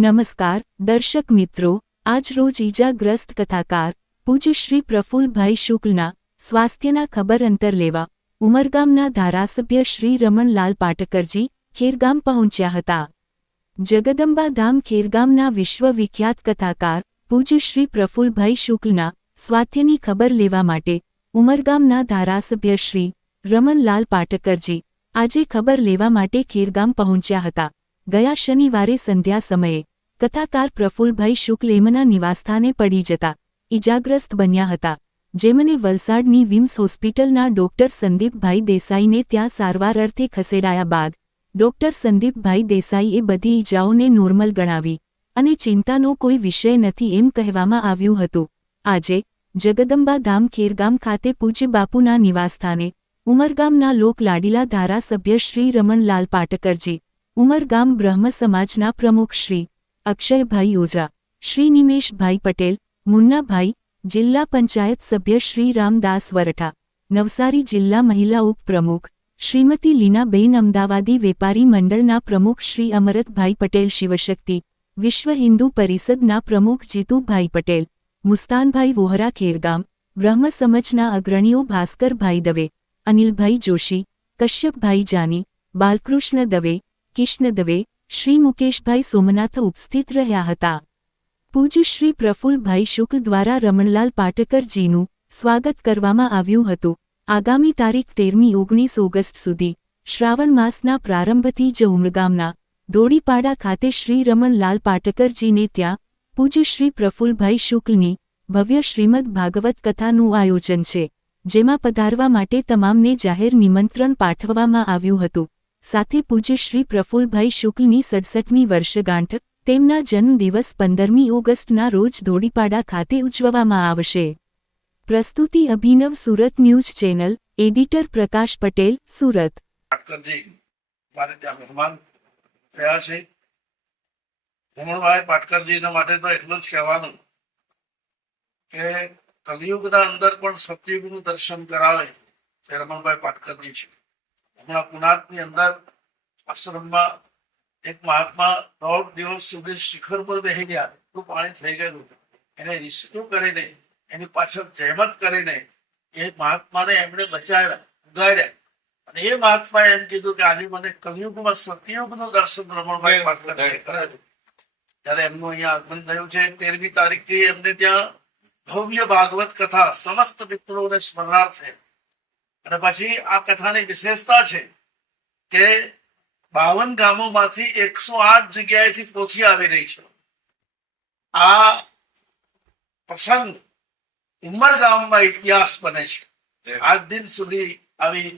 નમસ્કાર દર્શક મિત્રો, આજ રોજ ઈજાગ્રસ્ત કથાકાર પૂજ્ય શ્રી પ્રફુલ્લભાઈ શુક્લના સ્વાસ્થ્યના ખબર અંતર લેવા ઉમરગામના ધારાસભ્ય શ્રી રમણલાલ પાટકરજી ખેરગામ પહોંચ્યા હતા. જગદંબા ધામ ખેરગામના વિશ્વવિખ્યાત કથાકાર પૂજ્ય શ્રી પ્રફુલ્લભાઈ શુક્લના સ્વાસ્થ્યની ખબર લેવા માટે ઉમરગામના ધારાસભ્ય શ્રી રમણલાલ પાટકરજી આજે ખબર લેવા માટે ખેરગામ પહોંચ્યા હતા. ગયા શનિવારે સંધ્યા સમયે કથાકાર પ્રફુલ્લભાઈ શુક્લ એમના નિવાસસ્થાને પડી જતા ઇજાગ્રસ્ત બન્યા હતા, જેમને વલસાડની વિમ્સ હોસ્પિટલના ડોક્ટર સંદીપભાઈ દેસાઈને ત્યાં સારવાર અર્થે ખસેડાયા બાદ ડોક્ટર સંદીપભાઈ દેસાઈએ બધી ઇજાઓને નોર્મલ ગણાવી અને ચિંતાનો કોઈ વિષય નથી એમ કહેવામાં આવ્યું હતું. આજે જગદંબા ધામ ખેરગામ ખાતે પૂજ્ય બાપુના નિવાસસ્થાને ઉમરગામના લોકલાડીલા ધારાસભ્ય શ્રી રમણલાલ પાટકરજી, ઉમરગામ બ્રહ્મ સમાજના પ્રમુખ શ્રી અક્ષયભાઈ ઓઝા, શ્રી નિમેશભાઈ પટેલ, મુન્નાભાઈ, જિલ્લા પંચાયત સભ્ય શ્રી રામદાસ વરઠા, નવસારી જિલ્લા મહિલા ઉપપ્રમુખ શ્રીમતી લીનાબેન, અમદાવાદી વેપારી મંડળના પ્રમુખ શ્રી અમરતભાઈ પટેલ, શિવશક્તિ વિશ્વ હિન્દુ પરિષદના પ્રમુખ જીતુભાઈ પટેલ, મુસ્તાનભાઈ વોહરા, ખેરગામ બ્રહ્મ સમાજના અગ્રણીઓ ભાસ્કરભાઈ દવે, અનિલભાઈ જોશી, કશ્યપભાઈ જાની, બાલકૃષ્ણ દવે, કિષ્ણ દવે, શ્રી મુકેશભાઈ સોમનાથ ઉપસ્થિત રહ્યા હતા. પૂજ્ય શ્રી પ્રફુલ્લભાઈ શુક્લ દ્વારા રમણલાલ પાટકરજીનું સ્વાગત કરવામાં આવ્યું હતું. આગામી તારીખ 13-19 ઓગસ્ટ સુધી શ્રાવણ માસના પ્રારંભથી જ ઉમરગામના ધોળીપાડા ખાતે શ્રી રમણલાલ પાટકરજીને ત્યાં પૂજ્ય શ્રી પ્રફુલ્લભાઈ શુક્લની ભવ્ય શ્રીમદ ભાગવત કથાનું આયોજન છે, જેમાં પધારવા માટે તમામને જાહેર નિમંત્રણ પાઠવવામાં આવ્યું હતું. સાથે પૂજ્ય શ્રી પ્રફુલ્લભાઈ શુક્લની 67મી વર્ષગાંઠ તેમના જન્મદિવસ 15મી ઓગસ્ટના રોજ ધોળીપાડા ખાતે ઉજવવામાં આવશે. પ્રસ્તુતિ અભિનવ સુરત ન્યૂઝ ચેનલ, એડિટર પ્રકાશ પટેલ, સુરત. રમણભાઈ પાટકરજીના માટે તો એટલું જ કહેવાનું કે કલિયુગના અંદર પણ સતયુગનું દર્શન કરાવે તે રમણભાઈ પાટકરજી છે. હમણાં પુનાની અંદર આશ્રમમાં એક મહાત્મા 9 દિવસ સુધી શિખર પર બેસી ગયા, એટલું પાણી થઈ ગયેલું. એને રિસ્ક્યુ કરીને એની પાછળ જહેમત કરીને એ મહાત્માને એમણે બચાવ્યા, ઉગાડ્યા. અને એ મહાત્માએ એમ કીધું કે આજે મને કલિયુગમાં સતયુગનું દર્શન રમણભાઈ પાટકરજી કરાવ્યું. ત્યારે એમનું અહીંયા આગમન થયું છે. 13મી તારીખથી એમને ત્યાં ભવ્ય ભાગવત કથા સમસ્ત મિત્રોને સ્મરણાર્થે. અને પછી આ કથાની વિશેષતા છે કે 52 ગામોમાંથી 108 જગ્યાએથી પોથી આવી રહી છે. આ પ્રસંગ ઉમરગામમાં ઇતિહાસ બને છે. આજ દિન સુધી આવી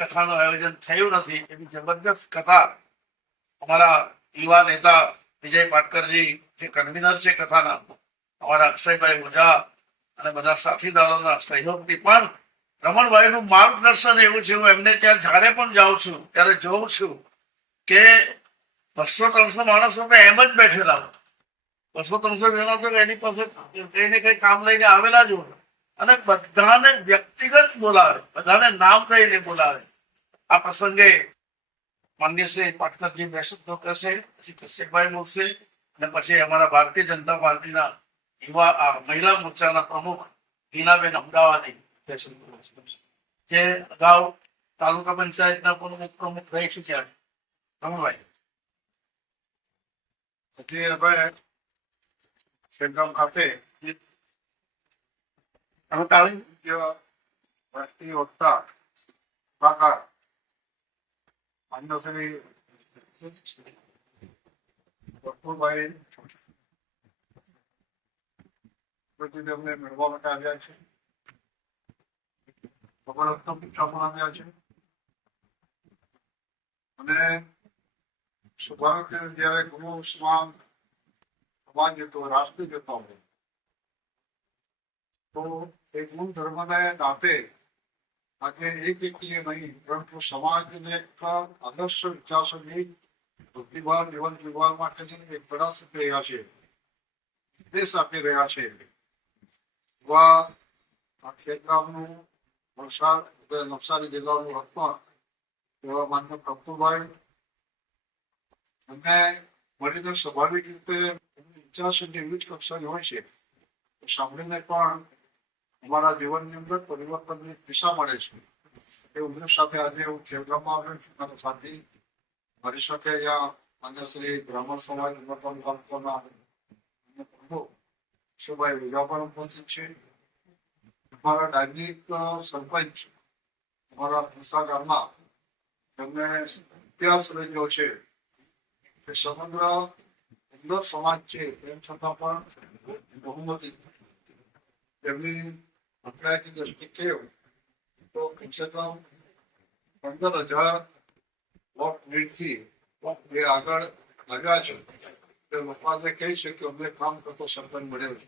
કથાનું આયોજન થયું નથી. એવી જબરદસ્ત કથા અમારા યુવા નેતા વિજય પાટકરજી જે કન્વીનર છે કથાના, અમારા અક્ષયભાઈ ઓઝા અને બધા સાથીદારોના સહયોગથી પણ રમણભાઈનું માર્ગદર્શન એવું છે. હું એમને ત્યાં જ્યારે પણ જાઉં છું ત્યારે જોઉં છું કે 200-300 માણસો તો એમ જ બેઠેલા, 200-300 જણા તો એની પાસે કઈને કઈ કામ લઈને આવેલા જ હોય અને બધાને વ્યક્તિગત બોલાવે, બધાને નામ લઈને બોલાવે. આ પ્રસંગે માન્ય શ્રી પાટકરજી બે શબ્દો કહેશે, પછી કશ્યપભાઈ બોલશે અને પછી અમારા ભારતીય જનતા પાર્ટીના યુવા મહિલા મોરચાના પ્રમુખ લીનાબેન અમદાવાદી જે અગાઉ તાલુકા પંચાયતના પણ ઉપપ્રમુખ રહી ચૂક્યા છે. રમણભાઈ ખેરગામ ખાતે વક્તા માન્ય શ્રી પ્રફુલ્લભાઈ અમને મેળવવા માટે આવ્યા છે. આવ્યા છે અને સ્વાભાવિક જયારે ગુરુ સ્માન સમાજ જતો, રાષ્ટ્ર જતો હોય તો એ ગુણ ધર્મના નાતે આજે એક વ્યક્તિએ નહીં પરંતુ સમાજને આદર્શ વિચારસરણી બુદ્ધિવાન જીવન જીવવા માટેની એક પ્રયાસ આપી રહ્યા છે, દેશ આપી રહ્યા છે. એવા આ ખેરગામનું નવસારી જિલ્લાનું રત્ન એવા માન્ય પ્રફુલ્લભાઈ, એમને મળીને સ્વાભાવિક રીતે વિચારશક્તિ એવી જ કક્ષાની હોય છે. સાંભળીને પણ અમારા જીવનની અંદર પરિવર્તનની દિશા મળે છે. એ ઉદ્દેશ સાથે આજે હું ખેડગામમાં આવ્યો છું. મારા સાથી મારી સાથે અહીંયા માન્ય શ્રી બ્રાહ્મણ સમાજ મતદાન તાલુકાના પ્રમુખ શિવભાઈ વિજાપણ ઉપસ્થિત છે. અમારા ડાયનિક સરપંચ અમારા પીસા ગામના એમને ઇતિહાસ રહી ગયો છે કે સમગ્ર સુંદર સમાજ છે તેમ છતાં પણ બહુમતી એમની અપરાયતી દ્રષ્ટિ કેવ તો કમસે કમ 15,000 વોટ લીડથી એ આગળ આવ્યા છે. તે લોકો આજે કહે છે કે અમને કામ કરતો સરપંચ મળ્યો છે.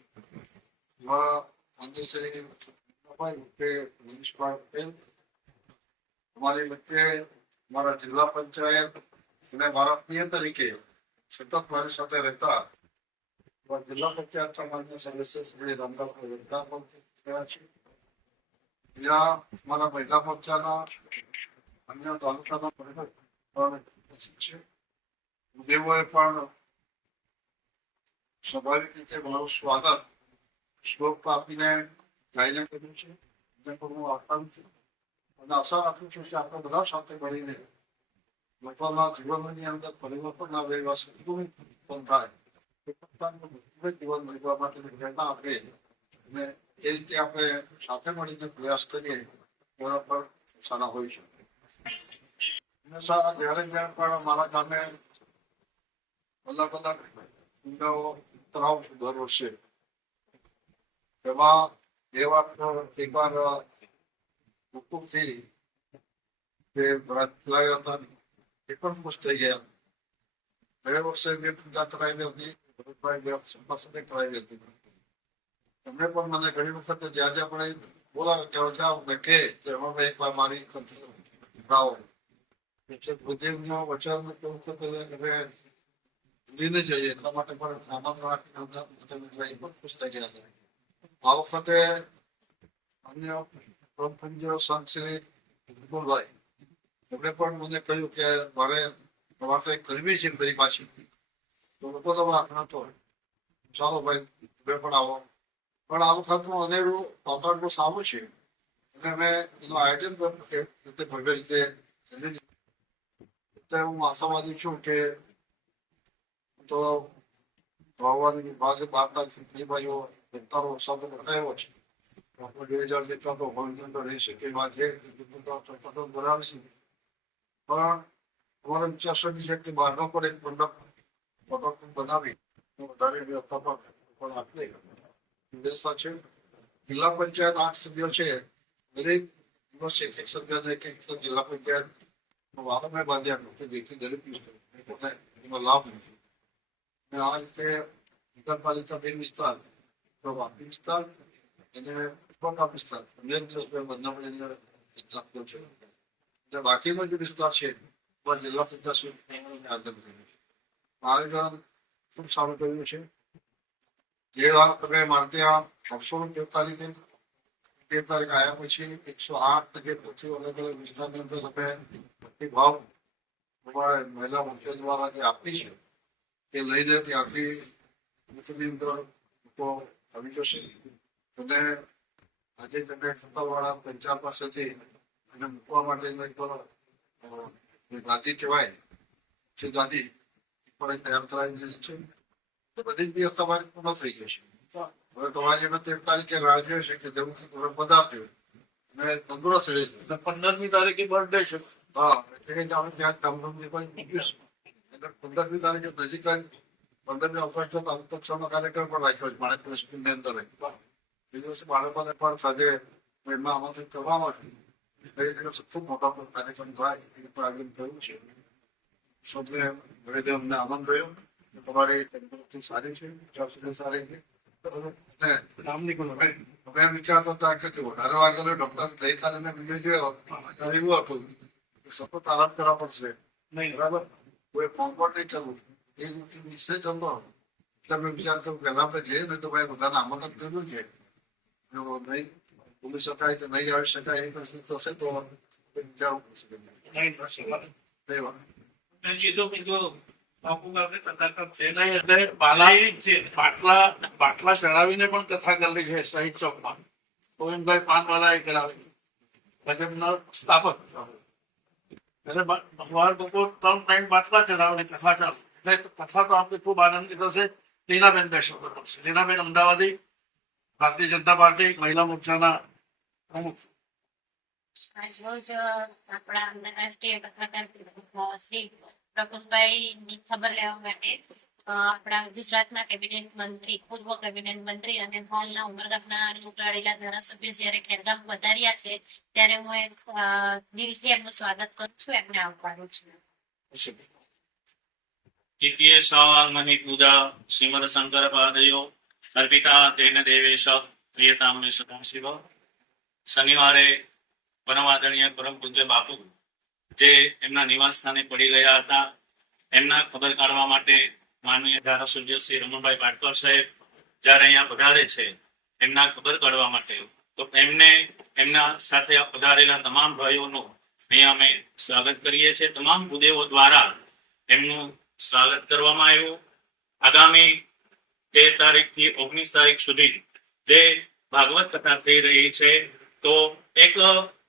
એમાં મંદિરશ્રી મનીષભાઈ પટેલ અમારી વચ્ચે મારા જિલ્લા પંચાયત અને મારા પ્રિય તરીકે સતત મારી સાથે રહેતા જિલ્લા પંચાયત માન્ય સદસ્ય શ્રી રામદાસભાઈ વડતા પણ થયા છે. ત્યાં મારા મહિલા મોરચાના અન્ય તાલુકાના પ્રમુખ પણ ઉપસ્થિત છે. દેવોએ પણ સ્વાભાવિક રીતે મારું સ્વાગત શ્લોક આપીને ગાઈને કર્યું છે. એને પણ હું આવકારું છું અને આશા રાખું છું કે આપણે બધા સાથે મળીને લોકોના જીવનની અંદર પરિવર્તન આવે એવા સદગુણ ઉત્પન્ન થાય. જીવન જીવવા માટેની પ્રેરણા આપે અને એ રીતે આપણે સાથે મળીને પ્રયાસ કરીએ એના પર સારા હોય છે. હંમેશા જ્યારે જ્યારે પણ મારા ગામે અલગ અલગ સુવિધાઓ તરાવ દર વર્ષે એમાં એ વાત એકવાર કુટુંબથી જે લાવ્યા હતા એ પણ ખુશ થઈ ગયા. ગયા વર્ષે બે પૂજા કરાવી હતી, કરાવી હતી. એમને પણ મને ઘણી વખત જ્યાં જ્યાં પણ બોલાવે ત્યાં જાઓ ને કે એમાં એકવાર મારી રાઓ બુદ્ધિનો વચન કેવું છે કે ભૂલીને જઈએ એટલા માટે પણ આનંદ રાખી પણ ખુશ થઈ ગયા હતા. આ વખતે અન્ય પરમપૂજ્ય સંત શ્રી વિપુલભાઈ એમણે પણ મને કહ્યું કે મારે તમારે તો એક કરવી છે મારી પાછી તો લોકો તમે હાથ નતો ચાલો ભાઈ તમે પણ આવો. પણ આ વખતનું અનેરું વાતાવરણ બહુ સારું છે અને મેં એનું આયોજન રીતે ભવ્ય રીતે એટલે હું આશાવાદી છું કે તો હવામાન વિભાગે 12 ચૂંટણી ભાઈઓ વિસ્તારો વરસાદ બતાવ્યો છે. આપણે 2000 જેટલા તો ભણની અંદર રહી શકે એમાં જે બનાવીશું પણ અમારે વિચારસરણી છે કે બહારનો પણ એક મંડપ બનાવી વધારે વ્યવસ્થા પણ આપીએ. વ્યવસ્થા છે. જિલ્લા પંચાયત 8 સભ્યો છે. દરેક દિવસ એક સભ્યને એક જિલ્લા પંચાયત વારંવાર બાંધ્યા કે જેથી દરેક એનો લાભ નથી. આ રીતે નગરપાલિકા 2 વિસ્તાર તો વાપી વિસ્તાર અને વિસ્તાર બંને મળીને આપ્યો છે. એટલે બાકીનો જે વિસ્તાર છે જિલ્લા પંચાયત આયોજન ખૂબ સારું કર્યું છે. જે વાત તમે મારે ત્યાં 943 તારીખ આવ્યા પછી 108 જે પોથી અલગ અલગ વિસ્તારની અંદર અમે ભાવ અમારે મહિલા મોરચા દ્વારા જે આપી છે એ લઈને ત્યાંથી બૂથની અંદર લોકો આવી જશે અને આજે તમે સત્તાવાળા પંચાયત પાસેથી એને મૂકવા માટેનો એક ગાદી કહેવાય છે ગાદી પણ તૈયાર કરાવી દીધી છે. બધી જ વ્યવસ્થા મારી પૂર્ણ થઈ ગઈ છે. હવે તમારી 13 તારીખે રાહ જોઈએ છે કે જરૂરથી તમે પધારજો અને તંદુરસ્ત રહેજો. 15મી તારીખે બર્થડે છે. હા એટલે કે અમે ત્યાં ધામધૂમથી પણ મૂક્યું છે. 15મી તારીખે નજીક 15મી ઓગસ્ટ તાલુકો કાર્યક્રમ પણ રાખ્યો છે માણેકપુર સ્કૂલની અંદર. એ દિવસે બાળકોને પણ સાંજે એમાં આમંત્રિત કરવામાં આવ્યું. એ દિવસે ખૂબ મોટા કાર્યક્રમ થાય એ રીતે આયોજન થયું છે. સૌને ઘરે અમને આનંદ થયો. તમારી તંદુરસ્તી સારી છે, વિચારસરણી સારી છે. અમે વિચારતા હતા કે વધારે વાગેલો ડોક્ટર ગઈકાલે મેં વિડીયો જોયો ત્યારે એવું હતું સતત આરામ કરવા પડશે બરાબર કોઈ ફોન પણ નહીં કરવું એ વિષય જ હતો. એટલે મેં વિચાર કર્યો પહેલા આપણે જઈએ ને તો ભાઈ બધાને આમંત્રણ કર્યું છે નહીં બોલી શકાય કે નહીં આવી શકાય એ પ્રશ્ન થશે તો વિચારવું પડશે. કીધું નહીં એટલે બાટલા ચડાવીને પણ કથા કરેલી છે શહીદ ચોકમાં. ગોવિંદભાઈ પાનવાલાએ કરાવી, ભજનના સ્થાપક. એટલે સવાર બપોર 3 ટાઈમ બાટલા ચડાવીને કથા ચાલુ. એટલે કથા તો આપણે ખૂબ આનંદિત થશે. લીનાબેન બેસો બરોબર છે. લીનાબેન અમદાવાદી, ભારતીય જનતા પાર્ટી મહિલા મોરચાના પ્રમુખ. આજરોજ આપણા આંતરરાષ્ટ્રીય કથાકાર શ્રી પ્રફુલભાઈ ની ખબર લેવા માટે આપણા ગુજરાતના કેબિનેટ મંત્રી, પૂર્વ કેબિનેટ મંત્રી અને હાલના ઉમરગામના લોકલાડીલા ધારાસભ્ય જ્યારે ખેરગામ વધાર્યા છે ત્યારે હું એક દિલથી એમનું સ્વાગત કરું છું, એમને આવકારું છું. મહી પૂજા શ્રીમદ શંકર પાદયો અર્પિતા તેન દેવેશ પ્રિયતામ મે સદા શિવ. શનિવારે પરમાદરણીય પરમ પૂજ્ય બાપુ જે એમના નિવાસ સ્થાને પડી ગયા હતા, એમના ખબર કાઢવા માટે માનનીય ધારાસભ્ય શ્રી રમણભાઈ પાટકર સાહેબ જ્યારે અહીંયા પધારે છે એમના ખબર કાઢવા માટે, તો એમને એમના સાથે પધારેલા તમામ ભાઈઓનું અહીંયા અમે સ્વાગત કરીએ છીએ. તમામ ભૂદેવો દ્વારા એમનું સ્વાગત કરવામાં આવ્યું. આગામી 13 તારીખથી 19 તારીખ સુધી જે ભાગવત કથા થઈ રહી છે, તો એક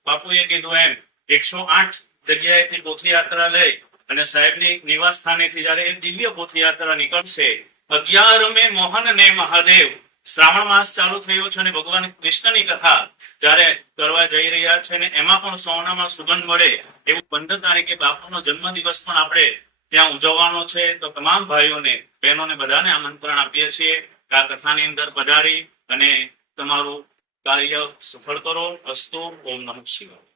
બાપુએ કીધું એમ 108 જગ્યાએથી પોથયાત્રા લઈ અને સાહેબની નિવાસ સ્થાનેથી જયારે એક દિવ્ય પોથયાત્રા નીકળશે. 11મે મોહન ને મહાદેવ શ્રાવણ માસ ચાલુ થયો છે અને ભગવાન કૃષ્ણની કથા જયારે કરવા જઈ રહ્યા છે ને એમાં પણ સોનામાં સુગંધ મળે એવું 15 તારીખે બાપુનો જન્મદિવસ પણ આપણે ત્યાં ઉજવવાનો છે. તો તમામ ભાઈઓને, બહેનોને બધાને આમંત્રણ આપીએ છીએ કે આ કથાની અંદર પધારી અને તમારું કાર્ય સફળ કરો. અસ્તુ. ઓમ નમઃ શિવાય.